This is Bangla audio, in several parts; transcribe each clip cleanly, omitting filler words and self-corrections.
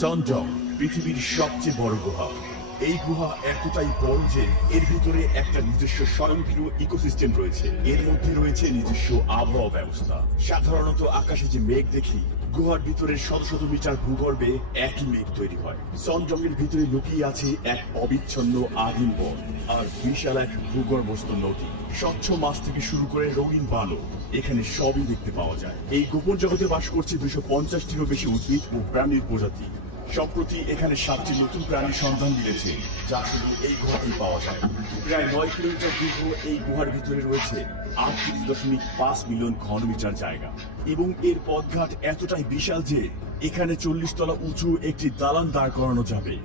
সনডং পৃথিবীর সবচেয়ে বড় গুহা। এই গুহা এতটাই বড় যে এর ভিতরে একটা নিজস্ব স্বয়ংক্রিয় ইকোসিস্টেম রয়েছে। এর মধ্যে রয়েছে নিজস্ব আবহাওয়া ব্যবস্থা। সাধারণত আকাশে যে মেঘ দেখি, গুহার ভিতরে শত শত মিটার ভূগর্ভে একই মেঘ তৈরি হয়। সনডং এর ভিতরে লুকিয়ে আছে এক অবিচ্ছন্ন আদিম বন আর বিশাল এক ভূগর্ভস্থ নদী। স্বচ্ছ মাছ থেকে শুরু করে রঙিন বালক, এখানে সবই দেখতে পাওয়া যায়। এই গোপন জগতে বাস করছে 250টিরও বেশি উদ্ভিদ ও প্রাণীর প্রজাতি। সম্প্রতি এখানে 7টি নতুন প্রাণীর সন্ধান মিলেছে, যা শুধু এই গুহাতেই পাওয়া যায়। প্রায় 9 কিলোমিটার দীর্ঘ এই গুহার ভিতরে রয়েছে 38.5 মিলিয়ন ঘনমিটার জায়গা এবং এর পথঘাট এতটাই বিশাল যে এখানে 40 তলা উঁচু একটি দালান দাঁড় করানো যাবে।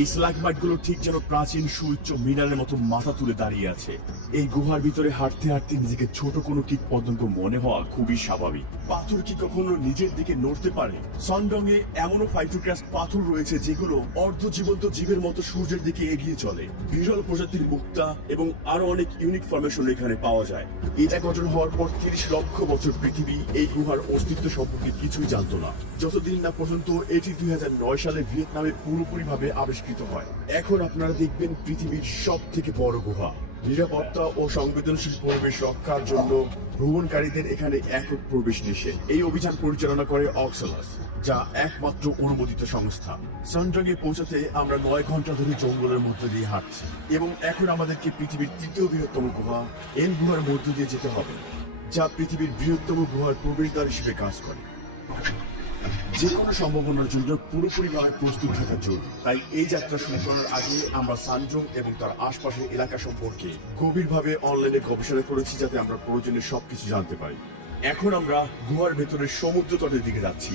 এই স্লাগমাইটগুলো ঠিক যেন প্রাচীন সুউচ্চ মিনারের মতো মাথা তুলে দাঁড়িয়ে আছে। এই গুহার ভিতরে হাঁটতে হাঁটতে নিজেকে ছোট কোনো কীট পতঙ্গ মনে হওয়া খুবই স্বাভাবিক। পাথর কি কখনো নিজের দিকে নড়তে পারে? সনডং এ এমনও ফাইটোক্রাস্ট পাথর রয়েছে যেগুলো অর্ধজীবন্ত জীবের মতো সূর্যের দিকে এগিয়ে চলে। বিরল প্রজাতির মুক্তা এবং আরো অনেক ইউনিক ফরমেশন এখানে পাওয়া যায়। এটা গঠন হওয়ার পর 30 লক্ষ বছর পৃথিবী এই গুহার অস্তিত্ব সম্পর্কে কিছুই জানতো না, যতদিন না পর্যন্ত এটি 2009 সালে ভিয়েতনামে পুরোপুরিভাবে আবিষ্কৃত হয়। এখন আপনারা দেখবেন পৃথিবীর সব থেকে বড় গুহা। নিরাপত্তা ও সংবেদনশীল পরিবেশ রক্ষার জন্য ভ্রমণকারীদের এখানে একক প্রবেশ নিষেধ। এই অভিযান পরিচালনা করে অক্সালাস, যা একমাত্র অনুমোদিত সংস্থা। সনডং এ পৌঁছাতে আমরা 9 ঘন্টা ধরে জঙ্গলের মধ্য দিয়ে হাঁটছি এবং এখন আমাদেরকে পৃথিবীর 3য় বৃহত্তম গুহা এন গুহার মধ্য দিয়ে যেতে হবে, যা পৃথিবীর বৃহত্তম গুহার প্রবেশদ্বার হিসেবে কাজ করে। যে কোনো সম্ভাবনার জন্য পুরোপুরিভাবে প্রস্তুত থাকা জরুরি। তাই এই যাত্রা শুরু করার আগে আমরা সানডং এবং তার আশপাশের এলাকা সম্পর্কে গভীরভাবে অনলাইনে গবেষণা করেছি, যাতে আমরা প্রয়োজনীয় সবকিছু জানতে পারি। এখন আমরা গুহার ভেতরে সমুদ্র তটের দিকে যাচ্ছি।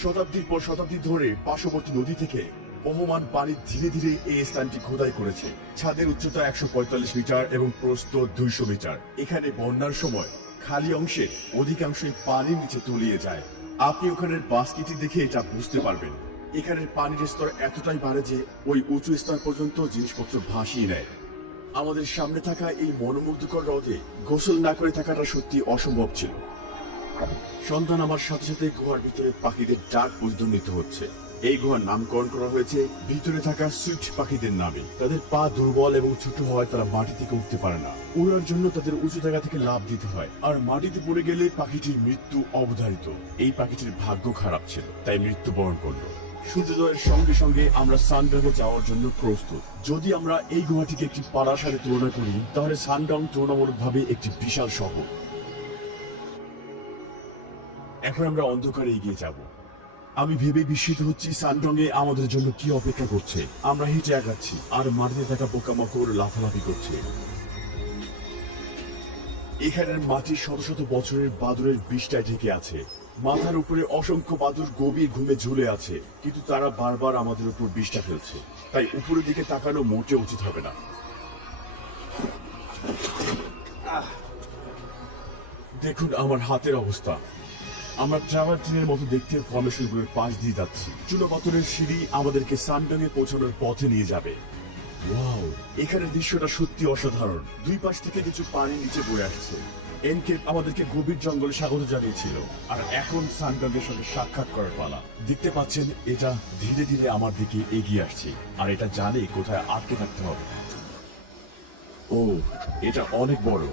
শতাব্দীর পর শতাব্দী ধরে পার্শ্ববর্তী নদী থেকে বহমান পানি ধীরে ধীরে এই স্থানটি খোদাই করেছে। ছাদের উচ্চতা 145 মিটার এবং প্রস্থ 200 মিটার। এখানে বন্যার সময় খালি অংশে অধিকাংশই পানির নিচে তলিয়ে যায়। আপনি ওখানের বাস্কিটি দেখে এটা বুঝতে পারবেন। এখানের পানির স্তর এতটাই বাড়ে যে ওই উঁচু স্তর পর্যন্ত জিনিসপত্র ভাসিয়ে নেয়। আমাদের সামনে থাকা এই মনোমুগ্ধকর হ্রদে গোসল না করে থাকাটা সত্যি অসম্ভব ছিল। সন্ধান আমার সাথে সাথে গুহার ভিতরে পাখিদের ডাক প্রতিধ্বনিত হচ্ছে। এই গুহার নামকরণ করা হয়েছে ভিতরে থাকা সুইট পাখিদের নামে। তাদের পা দুর্বল এবং ছোট হওয়ায় তারা মাটি থেকে উঠতে পারে না। উড়ার জন্য তাদের উঁচু জায়গা থেকে লাফ দিতে হয়, আর মাটিতে পড়ে গেলে পাখিটির মৃত্যু অবধারিত। এই পাখিটির ভাগ্য খারাপ ছিল, তাই মৃত্যুবরণ করলো। সূর্যোদয়ের সঙ্গে সঙ্গে আমরা সানডংয়ে যাওয়ার জন্য প্রস্তুত। যদি আমরা এই গুহাটিকে একটি পাড়ার সাথে তুলনা করি, তাহলে সানডং তুলনামূলকভাবে একটি বিশাল শহর। এখন আমরা অন্ধকারে এগিয়ে যাব। আমি ভেবে বিস্মিত হচ্ছি সানডং এ আমাদের জন্য কি অপেক্ষা করছে। আমরা হেঁটে আগাচ্ছি আর মাটিতে থাকা পোকামাকড় লাফালাফি করছে। এখানের মাটি শত শত বছরের বাদুড়ের বৃষ্টায় ঢেকে আছে। মাথার উপরে অসংখ্য বাদুড় গভীর ঘুমে ঝুলে আছে, কিন্তু তারা বারবার আমাদের উপর বৃষ্টা ফেলছে। তাই উপরের দিকে তাকানো মোটে উচিত হবে না। দেখুন আমার হাতের অবস্থা। আমরা ট্রাভার্টিনের মতো দেখতে ফরমেশনগুলোর পাশ দিয়ে যাচ্ছি। চুনাপাথরের সিঁড়ি আমাদেরকে সানডং এ পৌঁছানোর পথে নিয়ে যাবে। ওয়াও, এখানের দৃশ্যটা সত্যি অসাধারণ। দুই পাশ থেকে কিছু পানি নিচে বয়ে আসছে। এনকেপ আমাদেরকে গভীর জঙ্গলে স্বাগত জানিয়েছিল, আর এখন সানডং এর সঙ্গে সাক্ষাৎ করার পালা। দেখতে পাচ্ছেন এটা ধীরে ধীরে আমার দিকে এগিয়ে আসছে, আর এটা জানে কোথায় আটকে থাকতে হবে। ও, এটা অনেক বড়।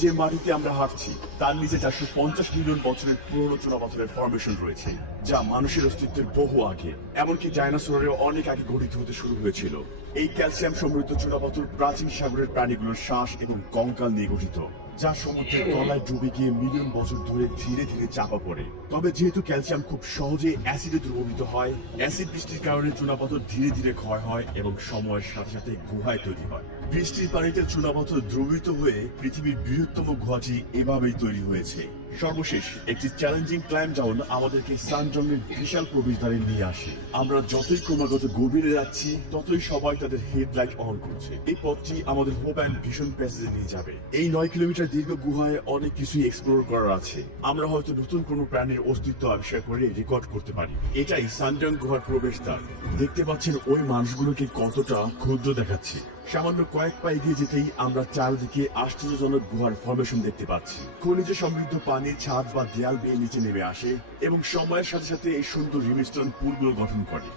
যে মাটিতে আমরা হাঁটছি তার নিচে 450 মিলিয়ন বছরের পুরনো চুনাপাথরের ফরমেশন রয়েছে, যা মানুষের অস্তিত্বের বহু আগে, এমনকি ডাইনোসরের অনেক আগে গঠিত হতে শুরু হয়েছিল। এই ক্যালসিয়াম সমৃদ্ধ চুনাপাথর প্রাচীন সাগরের প্রাণীগুলোর শ্বাস এবং কঙ্কাল নিয়ে গঠিত, যা সমুদ্রের তলায় ডুবে গিয়ে মিলিয়ন বছর ধরে ধীরে ধীরে চাপা পড়ে। তবে যেহেতু ক্যালসিয়াম খুব সহজে অ্যাসিডে দ্রবীভূত হয়, অ্যাসিড বৃষ্টির কারণে চুনাপাথর ধীরে ধীরে ক্ষয় হয় এবং সময়ের সাথে সাথে গুহায় তৈরি হয়। বৃষ্টির পানিতে চুনাপাথর দ্রবীভূত হয়ে পৃথিবীর বৃহত্তম গুহাটি এভাবেই তৈরি হয়েছে। সর্বশেষ একটি চ্যালেঞ্জিং ক্লাইম্ব ডাউন আমাদেরকে সানডং এর বিশাল প্রবেশদ্বারে নিয়ে আসে। আমরা যতই ক্রমাগত গভীরে যাচ্ছি, ততই সবাই তাদের হেডলাইট অন করছে। এই পথটি আমাদের হোপ অ্যান্ড ভিশন প্যাসেজে নিয়ে যাবে। এই 9 কিলোমিটার দীর্ঘ গুহায় অনেক কিছুই এক্সপ্লোর করার আছে। আমরা হয়তো নতুন কোনো প্রাণীর অস্তিত্ব আবিষ্কার করে রেকর্ড করতে পারি। এটাই সানডং গুহার প্রবেশদ্বার। দেখতে পাচ্ছেন ওই মানুষগুলোকে কতটা ক্ষুদ্র দেখাচ্ছে। সামান্য কয়েক পা এগিয়ে যেতেই আমরা চারদিকে আশ্চর্যজনক গুহার ফরমেশন দেখতে পাচ্ছি। খনিজে সমৃদ্ধ পানি ছাদ বা দেয়াল বেয়ে নিচে নেমে আসে এবং সময়ের সাথে সাথে এই সুন্দর রিমিস্টন পুলগুলো গঠন করে।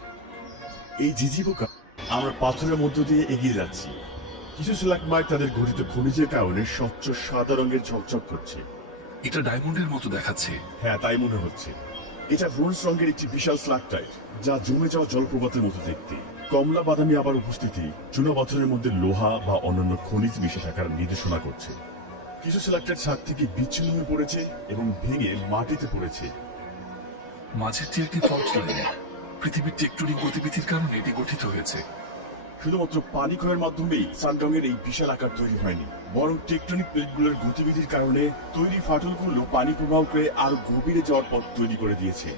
এই ঝিঝিপোকা আমরা পাথরের মধ্য দিয়ে এগিয়ে যাচ্ছি। কিছু স্ট্যালাগমাইট তাদের গঠিত খনিজের কারণে স্বচ্ছ সাদা রঙের ঝকঝক করছে। এটা ডায়মন্ডের মতো দেখাচ্ছে। হ্যাঁ, তাই মনে হচ্ছে। এটা ব্রোঞ্জ রঙের একটি বিশাল স্ট্যালাকটাইট, যা জমে যাওয়া জলপ্রপাতের মতো দেখতে। কমলা বাদামি আবার উপস্থিতি চুনা পাথরের মধ্যে লোহা বা অন্যান্য খনিজ মিশে থাকার নির্দেশনা করছে। কিছু স্ট্যালাকটাইট ছাদ থেকে বিচ্ছিন্ন হয়ে পড়েছে এবং ভেঙে মাটিতে পড়েছে। মাঝেরটি একটি ফল্ট লাইন। পৃথিবীর টেকটনিক গতিবিধির কারণে এটি গঠিত হয়েছে। শুধুমাত্র পানি ক্ষয়ের মাধ্যমেই সানডংয়ের এই বিশাল আকার তৈরি হয়নি, বরং টেকটনিক প্লেটগুলোর গতিবিধির কারণে তৈরি ফাটলগুলো পানি প্রবাহ করে আরো গভীরে যাওয়ার পথ তৈরি করে দিয়েছে।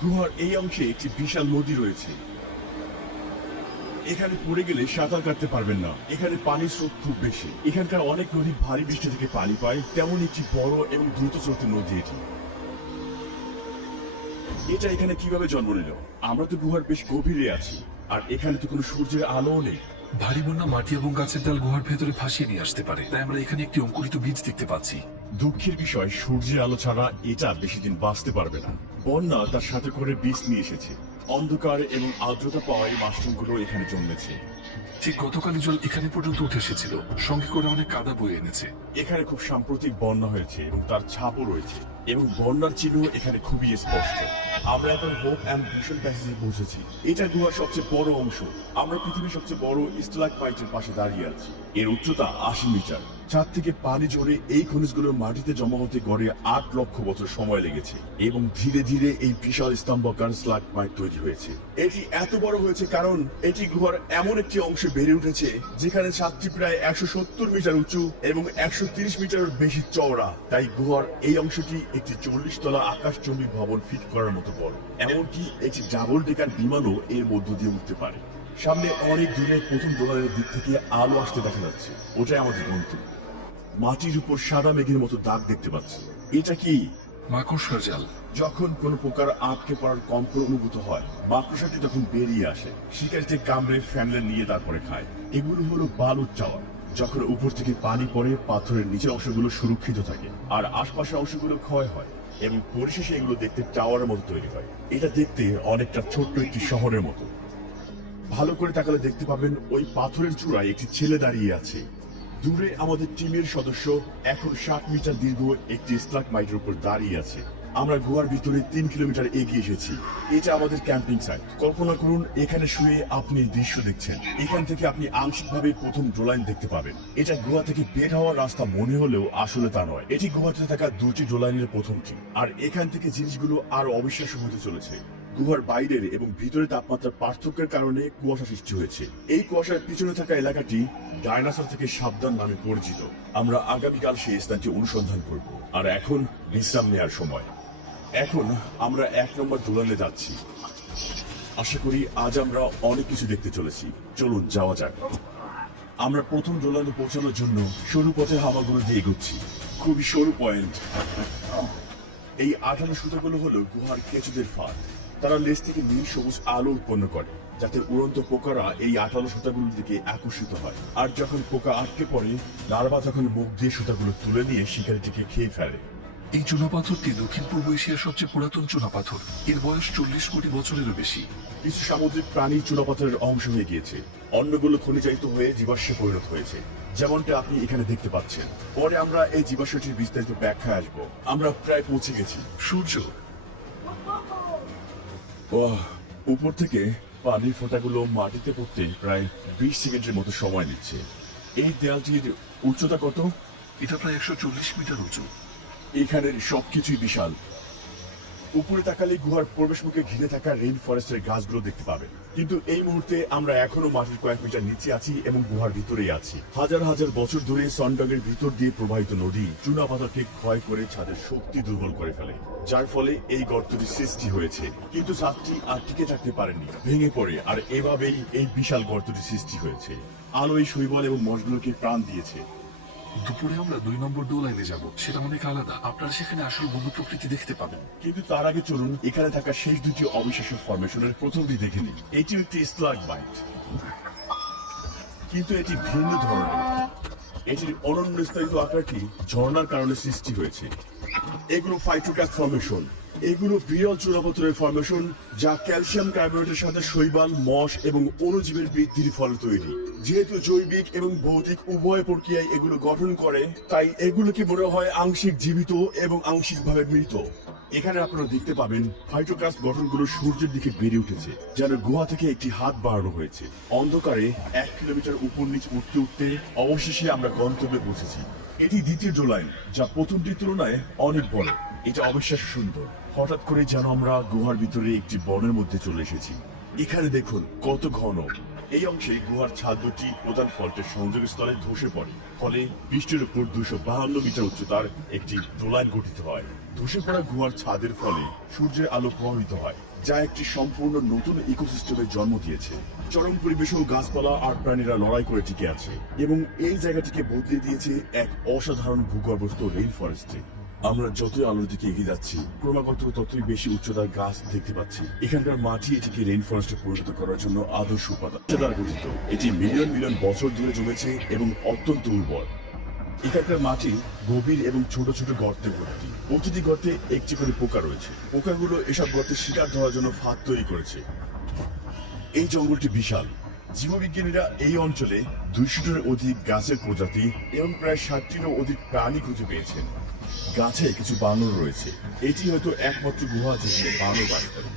গুহার এই অংশে একটি বিশাল নদী রয়েছে। এখানে পড়ে গেলে সাঁতার কাটতে পারবেন না। এখানে পানির স্রোত খুব বেশি। এখানকার অনেক নদী ভারী বৃষ্টি থেকে পানি পায়, তেমন একটি বড় এবং দ্রুত স্রোতের নদী এটি। এটা এখানে কিভাবে জন্ম নিল? আমরা তো গুহার বেশ গভীরে আছি, আর এখানে তো কোনো সূর্যের আলোও নেই। ভারী বন্যা মাটি এবং গাছের ডাল গুহার ভেতরে ভাসিয়ে নিয়ে আসতে পারে, তাই আমরা এখানে একটি অঙ্কুরিত বীজ দেখতে পাচ্ছি। দুঃখের বিষয়, সূর্যের আলো ছাড়া এটা বেশি দিন বাঁচতে পারবে না। বন্যা তার সাথে করে বীজ নিয়ে এসেছে। অন্ধকার এবং আর্দ্রতা পাওয়ায় মাশরুমগুলো এখানে জন্মেছে। ঠিক গতকালই জল এখানে পর্যন্ত উঠে এসেছিল, সঙ্গে করে অনেক কাদা বয়ে এনেছে। এখানে খুব সাম্প্রতিক বন্যা হয়েছে এবং তার ছাপও রয়েছে, এবং বন্যার চিহ্ন এখানে খুবই স্পষ্ট। আমরা এখন হোপ অ্যান্ড ভিশন প্যাসেজে পৌঁছেছি। এটা গুহার সবচেয়ে বড় অংশ। আমরা পৃথিবীর সবচেয়ে বড় স্ট্যালাগমাইটের পাশে দাঁড়িয়ে আছি। এর উচ্চতা 80 মিটার। ছাদ থেকে পানি ঝরে এই খনিজগুলোর মাটিতে জমা হতে গড়ে 8 লক্ষ বছর সময় লেগেছে, এবং ধীরে ধীরে এই বিশাল স্তম্ভকার স্ট্যালাগমাইট তৈরি হয়েছে। এটি এত বড় হয়েছে কারণ এটি গুহার এমন একটি অংশে বেড়ে উঠেছে যেখানে ছাদটি প্রায় 170 মিটার উঁচু এবং 130 মিটারের বেশি চওড়া। তাই গুহার এই অংশটি একটি 40 তলা আকাশচুম্বী ভবন ফিট করার মতো বড়। এমনকি একটি ডাবল ডেকার বিমানও এর মধ্য দিয়ে উঠতে পারে। সামনে অনেক দূরে প্রথম ডোলারের দিক থেকে আলো আসতে দেখা যাচ্ছে। ওটাই আমাদের গন্তব্য। মাটির উপর সাদা মেঘের মতো দাগ দেখতে পাচ্ছি। এটা কি? মাকড়সার জাল। যখন কোনো প্রকার আটকে পড়ার কম্পন অনুভূত হয়, মাকড়সাটি তখন বেরিয়ে আসে। শিকারিতে কামড়ে ফ্যানলে নিয়ে তারপরে খায়। এগুলো হলো বালুর টাওয়ার। যখন উপর থেকে পানি পড়ে, পাথরের নিচের অংশগুলো সুরক্ষিত থাকে আর আশপাশের অংশগুলো ক্ষয় হয়, এবং পরিশেষে এগুলো দেখতে টাওয়ারের মতো তৈরি হয়। এটা দেখতে অনেকটা ছোট্ট একটি শহরের মতো। ভালো করে তাকালে দেখতে পাবেন ওই পাথরের চূড়ায় একটি ছেলে দাঁড়িয়ে আছে। দূরে আমাদের টিমের সদস্য এখন 60 মিটার দীর্ঘ একটি স্ট্যালাগমাইটের উপর দাঁড়িয়ে আছে। আমরা গুহার ভিতরে 3 কিলোমিটার এগিয়ে এসেছি। এটা আমাদের ক্যাম্পিং সাইট। কল্পনা করুন এখানে শুয়ে আপনি দৃশ্য দেখছেন। এখান থেকে আপনি আংশিকভাবে প্রথম ডোলাইন দেখতে পাবেন। এটা গুহা থেকে বের হওয়ার রাস্তা মনে হলেও আসলে তা নয়। এটি গুহাতে থাকা 2টি ডোলাইনের প্রথমটি, আর এখান থেকে জিনিসগুলো আরো অবিশ্বাস্য হতে চলেছে। গুহার বাইরের এবং ভিতরে তাপমাত্রার পার্থক্যের কারণে কুয়াশা সৃষ্টি হয়েছে। এই কুয়াশার পিছনে থাকা এলাকাটি ডাইনোসর থেকে সাবধান নামে পরিচিত। আমরা আগামীকাল সেই স্থানটি অনুসন্ধান করব, আর এখন বিশ্রাম নেওয়ার সময়। এখন আমরা 1 নম্বর ডোলানে যাচ্ছি। আশা করি আজ আমরা অনেক কিছু দেখতে চলেছি। চলুন যাওয়া যাক। আমরা প্রথম ডোলানে পৌঁছানোর জন্য সরু পথে হামাগুড়ি দিয়ে এগোচ্ছি। খুবই সরু পয়েন্ট। এই 18 সুতাগুলো হলো গুহার কেঁচুদের ফাঁদ। তারা লেজ থেকে নীল সবুজ আলো উৎপন্ন করে, যাতে উড়ন্ত পোকারা এই 18 সুতাগুলোর দিকে আকর্ষিত হয়। আর যখন পোকা আটকে পড়ে, লার্ভা তখন মুখ দিয়ে সুতাগুলো তুলে নিয়ে শিকারিটিকে খেয়ে ফেলে। এই চুনাপাথরটি দক্ষিণ পূর্ব এশিয়ার সবচেয়ে পুরাতন চুনাপাথর। এর বয়স 40 কোটি বছরেরও বেশি। কিছু সামুদ্রিক প্রাণী চুনাপাথরের অংশ হয়ে গিয়েছে, অন্যগুলো খনিজায়িত হয়ে জীবাশ্মে পরিণত হয়েছে, যেমনটা আপনি এখানে দেখতে পাচ্ছেন। পরে আমরা এই জীবাশ্মটির বিস্তারিত ব্যাখ্যায় আসবো। আমরা প্রায় পৌঁছে গেছি। সূর্য। উপর থেকে পানির ফোঁটাগুলো মাটিতে পড়তে প্রায় 20 সেকেন্ডের মতো সময় নিচ্ছে। এই দেয়ালটির উচ্চতা কত? এটা প্রায় 140 মিটার উঁচু। এখানের সবকিছুই বিশাল। উপরে তাকালে গুহার প্রবেশ মুখে ঘিরে থাকা রেইন ফরেস্টের গাছগুলো দেখতে পাবেন। কিন্তু এই মুহূর্তে আমরা এখনো মাটির কয়েক মিটার নিচে আছি এবং গুহার ভিতরেই আছি। হাজার হাজার বছর ধরে সনডগের ভিতর দিয়ে প্রবাহিত নদী চুনা পাথরকে ক্ষয় করে ছাদের শক্তি দুর্বল করে ফেলে, যার ফলে এই গর্তটি সৃষ্টি হয়েছে। কিন্তু ছাদটি আর টিকে থাকতে পারেনি, ভেঙে পড়ে, আর এভাবেই এই বিশাল গর্তটি সৃষ্টি হয়েছে। আলো এই শৈবাল এবং মশগুলোকে প্রাণ দিয়েছে। দুপুরে আমরা 2 নম্বর ডোলাইনে যাব। সেটা অনেক আলাদা। আপনারা সেখানে আসল বন্য প্রকৃতি দেখতে পাবেন। কিন্তু তার আগে চলুন এখানে থাকা শেষ 2টি অবিশ্বাস্য ফরমেশনের প্রথমটি দেখে নিই। এটি একটি স্ট্যালাগমাইট। কিন্তু এটি ভিন্ন ধরনের। এটির অনন্য স্থায়িত আকারটি ঝর্ণার কারণে সৃষ্টি হয়েছে। এগুলো ফাইটোক্যাস্ট ফর্মেশন। এগুলো বিরল চুনাপাথরের ফর্মেশন, যা ক্যালসিয়াম কার্বনেটের সাথে শৈবাল, মশ এবং অণুজীবের বৃদ্ধির ফলে তৈরি। যেহেতু জৈবিক এবং ভৌতিক উভয় প্রক্রিয়ায় এগুলো গঠন করে, তাই এগুলোকে মনে হয় আংশিক জীবিত এবং আংশিকভাবে মৃত। এখানে আপনারা দেখতে পাবেন ফাইটোক্যাস্ট গঠনগুলো সূর্যের দিকে বেড়ে উঠেছে, যেন গুহা থেকে একটি হাত বাড়ানো হয়েছে। অন্ধকারে 1 কিলোমিটার উপর নিচ উঠতে উঠতে অবশেষে আমরা গন্তব্যে পৌঁছেছি। এটি দ্বিতীয় ডোলাইন, যা প্রথমটির তুলনায় অনেক বড়। এটা অবিশ্বাস্য সুন্দর। হঠাৎ করে যেন আমরা গুহার ভিতরে একটি বনের মধ্যে চলে এসেছি। এখানে দেখুন কত ঘন। এই অংশে গুহার ছাদ দুটি প্রধান ফল্টের সংযোগস্থলে ধসে পড়ে, ফলে বৃষ্টির উপর 252 মিটার উচ্চতার একটি ডোলাইন গঠিত হয়। ধসে পড়া গুহার ছাদের ফলে সূর্যের আলো প্রভাবিত হয়, যা একটি সম্পূর্ণ নতুন ইকোসিস্টেমের জন্ম দিয়েছে। চরম পরিবেশেও গাছপালা আর প্রাণীরা লড়াই করে টিকে আছে এবং এই জায়গাটিকে বদলে দিয়েছে এক অসাধারণ ভূগর্ভস্থ রেইন ফরেস্টে। আমরা যতই আলোর দিকে এগিয়ে যাচ্ছি, ক্রমাগত ততই বেশি উচ্চতার গাছ দেখতে পাচ্ছি। এখানকার মাটি এটিকে রেইন ফরেস্টে পরিণত করার জন্য আদর্শ উপাদান দ্বারা গঠিত। এটি মিলিয়ন মিলিয়ন বছর ধরে জমেছে এবং অত্যন্ত উর্বর। এখানকার মাটি গভীর এবং ছোট ছোট গর্তে ভর্তি। প্রতিটি গর্তে একটি করে পোকা রয়েছে। পোকাগুলো এসব গর্তে শিকার ধরার জন্য ফাঁদ তৈরি করেছে। এই জঙ্গলটি বিশাল। জীববিজ্ঞানীরা এই অঞ্চলে 200-টির অধিক গাছের প্রজাতি এবং প্রায় 60-টিরও অধিক প্রাণী খুঁজে পেয়েছেন। গাছে কিছু বানর রয়েছে। এটি হয়তো একমাত্র গুহা যেখানে বানর বাস করে।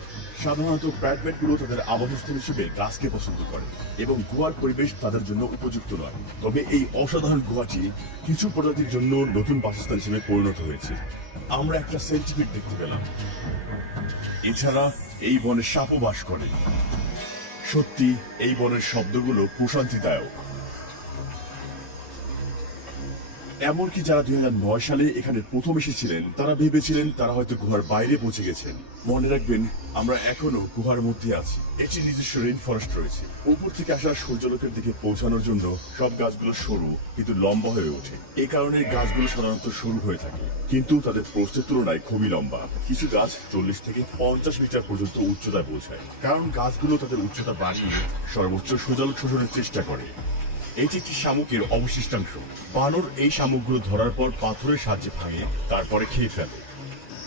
সাধারণত প্রাইমেটগুলো তাদের আবাসস্থল হিসেবে গাছকে পছন্দ করে এবং গুহার পরিবেশ তাদের জন্য উপযুক্ত নয়। তবে এই অসাধারণ গুহাটি কিছু প্রজাতির জন্য নতুন বাসস্থান হিসেবে পরিণত হয়েছে। আমরা একটা সেন্টিপিড দেখতে পেলাম। এছাড়া এই বনে সাপও বাস করে। সত্যি এই বনের শব্দগুলো প্রশান্তিদায়ক। এমনকি যারা 2009 সালে এখানে প্রথম এসেছিলেন, তারা ভেবেছিলেন তারা হয়তো গুহার বাইরে পৌঁছে গেছেন। মনে রাখবেন, আমরা এখনো গুহার মধ্যে আছি। এটি নিজস্ব রেইন ফরেস্ট রয়েছে। উপর থেকে আসা সূর্যালোকের দিকে পৌঁছানোর জন্য সব গাছগুলো সরু কিন্তু লম্বা হয়ে ওঠে। এই কারণে গাছগুলো সাধারণত সরু হয়ে থাকে, কিন্তু তাদের প্রস্থের তুলনায় খুবই লম্বা। কিছু গাছ 40 থেকে 50 মিটার পর্যন্ত উচ্চতায় পৌঁছায়, কারণ গাছগুলো তাদের উচ্চতা বাড়িয়ে সর্বোচ্চ সূর্যালোক শোষণের চেষ্টা করে। এটি একটি শামুকের অবশিষ্টাংশ। বানর এই শামুকগুলো ধরার পর পাথরের সাহায্যে ভাঙে, তারপরে খেয়ে ফেলে।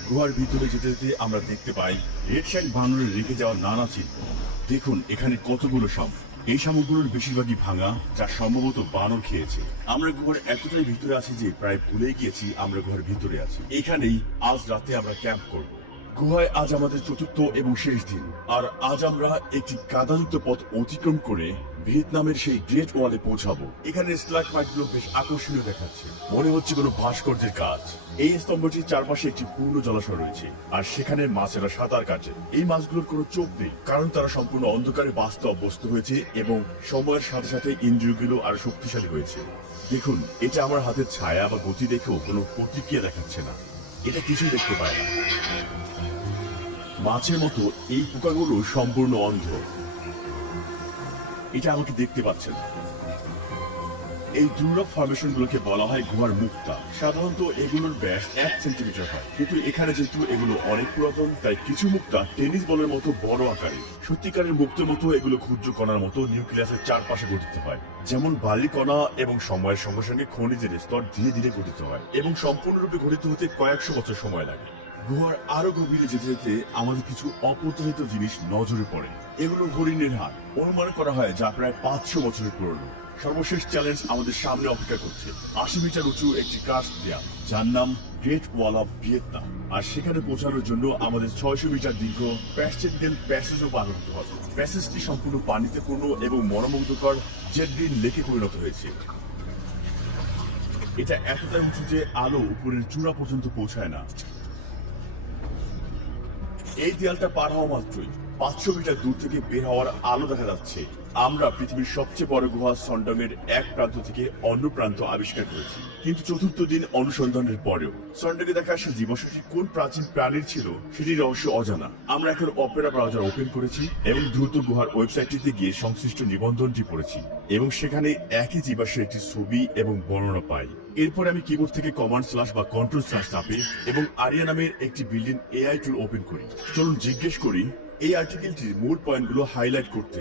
গুহার ভিতরে যেতে যেতে আমরা দেখতে পাই রেড শাইক বানরের রেখে যাওয়া নানা চিহ্ন। দেখুন এখানে কতগুলো শামুক। এই শামুকগুলোর বেশিরভাগই ভাঙা, যা সম্ভবত বানর খেয়েছে। আমরা গুহার এতটাই ভিতরে আছি যে প্রায় ভুলে গিয়েছি আমরা গুহার ভিতরে আছি। এখানেই আজ রাতে আমরা ক্যাম্প করব। গুহায় আজ আমাদের চতুর্থ এবং শেষ দিন, আর আজ আমরা একটি কাদাযুক্ত পথ অতিক্রম করে ভিয়েতনামের সেই গ্রেট ওয়ালে পৌঁছাবো। এখানে স্ট্যালাগমাইটগুলো বেশ আকর্ষণীয় দেখাচ্ছে, মনে হচ্ছে কোনো ভাস্কর্যের কাজ। এই স্তম্ভটির চারপাশে একটি পূর্ণ জলাশয় রয়েছে, আর সেখানে মাছেরা সাঁতার কাটে। এই মাছগুলোর কোনো চোখ নেই, কারণ তারা সম্পূর্ণ অন্ধকারে বাঁচতে অভ্যস্ত হয়েছে এবং সময়ের সাথে সাথে ইন্দ্রিয়গুলো আরো শক্তিশালী হয়েছে। দেখুন, এটা আমার হাতের ছায়া বা গতি দেখেও কোনো প্রতিক্রিয়া দেখাচ্ছে না। এটা কিছুই দেখতে পায় না। মাছের মতো এই পোকাগুলো সম্পূর্ণ অন্ধ। এটা আমাকে দেখতে পাচ্ছে না। এই দুর্লভ ফরমেশন গুলোকে বলা হয় গুহার মুক্তা। সাধারণত এগুলোর ব্যাস 1 সেন্টিমিটার হয়, কিন্তু এখানে যেহেতু এগুলো অনেক পুরাতন, তাই কিছু মুক্তা টেনিস বলের মতো বড় আকারে। সত্যিকারের মুক্তের মতো এগুলো ক্ষুদ্র কণার মতো নিউক্লিয়াসের চারপাশে গঠিত হয়। যেমন বালি কণা, এবং সময়ের সঙ্গে সঙ্গে খনিজের স্তর ধীরে ধীরে গঠিত হয় এবং সম্পূর্ণরূপে গঠিত হতে কয়েকশো বছর সময় লাগে। গুহার আরো গভীরে যেতে যেতে আমাদের কিছু অপ্রত্যাশিত জিনিস নজরে পড়ে। এগুলো হরিণের হাড়, অনুমান করা হয় যা প্রায় 500 বছরের পুরনো। সর্বশেষ চ্যালেঞ্জ আমাদের সামনে অপেক্ষা করছে। 80 মিটার উঁচু একটি কার্স্ট দেয়াল, যার নাম গ্রেট ওয়াল অফ ভিয়েতনাম। আর সেখানে পৌঁছানোর জন্য আমাদের 600 মিটার দীর্ঘ প্যাসচেন্ডেল প্যাসেজও পার হতে হবে। প্যাসেজটি সম্পূর্ণ পানিতে পূর্ণ এবং মনোমুগ্ধকর জেড গ্রিন লেকে পরিণত হয়েছে। এটা এতটাই উঁচু যে আলো উপরের চূড়া পর্যন্ত পৌঁছায় না। এই দেয়ালটা পার হওয়া মাত্রই 500 মিটার দূর থেকে বের হওয়ার আলো দেখা যাচ্ছে। আমরা পৃথিবীর সবচেয়ে বড় গুহা সন্ডামের এক প্রান্ত থেকে অন্য প্রান্ত আবিষ্কার করেছি, কিন্তু চতুর্থ দিন অনুসন্ধানের পরেও সন্ডাকে দেখা আসা জীবাশ্মটি কোন প্রাচীন প্রাণীর ছিল সেটির রহস্য অজানা। আমরা এখন অপেরা ব্রাউজার ওপেন করেছি এবং দ্রুত গুহার ওয়েবসাইটটিতে গিয়ে সংশ্লিষ্ট নিবন্ধনটি পড়েছি এবং সেখানে একই জীবাশ্মের একটি ছবি এবং বর্ণনা পাই। এরপর আমি কিবোর্ড থেকে কমান্ড স্ল্যাশ বা কন্ট্রোল স্ল্যাশ চাপে এবং আরিয়া নামের একটি বিল্ডিং এআই টুল ওপেন করি। চলুন জিজ্ঞেস করি এই আর্টিকেলটির মূল পয়েন্টগুলো হাইলাইট করতে।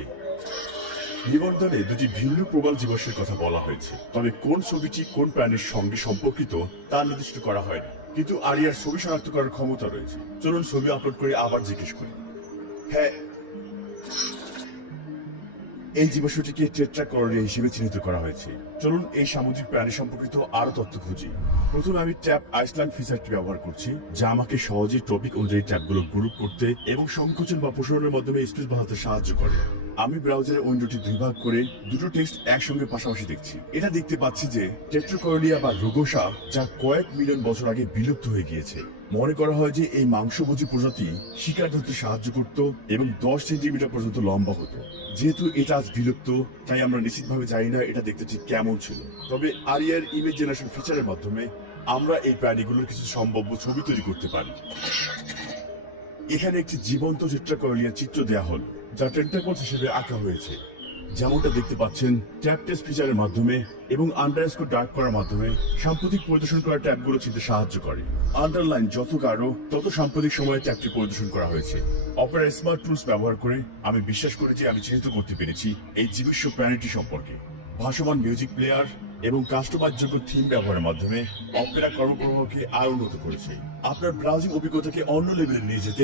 নিবন্ধনে দুটি ভিন্ন প্রবাল জীবাশ্মের কথা বলা হয়েছে, তবে কোন ছবিটি কোন প্রাণীর সঙ্গে সম্পর্কিত তা নির্দিষ্ট করা হয়নি। কিন্তু আরিয়ার ছবি শনাক্ত করার ক্ষমতা রয়েছে। চলুন ছবি আপলোড করে আবার জিজ্ঞেস করি। হ্যাঁ, এই জীবাশ্মটিকে টেট্রাকরোরিয়া হিসেবে চিহ্নিত করা হয়েছে। চলুন এই সামুদ্রিক প্রাণী সম্পর্কিত আরো তথ্য খুঁজি। প্রথমে আমি ট্যাপ আইসল্যান্ড ফিচারটি ব্যবহার করছি, যা আমাকে সহজে টপিক অনুযায়ী ট্যাপগুলো গ্রুপ করতে এবং সংকোচন বা প্রসারণের মাধ্যমে স্পেস বাড়াতে সাহায্য করে। আমি ব্রাউজারের উইন্ডোটি দুই ভাগ করে দুটো টেক্সট একসঙ্গে পাশাপাশি দেখছি। এটা দেখতে পাচ্ছি যে টেট্রাকরোরিয়া বা রোগোসা, যা কয়েক মিলিয়ন বছর আগে বিলুপ্ত হয়ে গিয়েছে। মনে করা হয় যে এই মাংসভোজী প্রজাতি শিকার ধরতে সাহায্য করত এবং 10 সেন্টিমিটার পর্যন্ত লম্বা হতো। যেহেতু এটা আজ বিলুপ্ত, তাই আমরা নিশ্চিতভাবে জানি না এটা দেখতে ঠিক কেমন ছিল। তবে আরিয়ার ইমেজ জেনারেশন ফিচারের মাধ্যমে আমরা এই প্রাণীগুলোর কিছু সম্ভাব্য ছবি তৈরি করতে পারি। এখানে একটি জীবন্ত টেট্রাকরোরিয়ার চিত্র দেওয়া হল, যা টেন্টাকলস হিসেবে আঁকা হয়েছে। যেমনটা দেখতে পাচ্ছেন, ট্যাপ টেস্ট ফিচারের মাধ্যমে এবং আন্ডারস্কোর ডার্ক করার মাধ্যমে সাম্প্রতিক পরিদর্শন করা ট্যাবগুলো চিনতে সাহায্য করে। আন্ডারলাইন যত গাঢ়, তত সাম্প্রতিক সময়ে ট্যাবটি পরিদর্শন করা হয়েছে। অপেরা স্মার্ট টুলস ব্যবহার করে আমি বিশ্বাস করি যে আমি চিহ্নিত করতে পেরেছি এই জীবিশ্ব প্রাণীটি সম্পর্কে। ভাসমান মিউজিক প্লেয়ার এবং কাস্টমাইজযোগ্য থিম ব্যবহারের মাধ্যমে অপেরা কর্মপ্রবাহকে আরো উন্নত করেছে। আপনার ব্রাউজিং অভিজ্ঞতাকে অন্য লেভেলে নিয়ে যেতে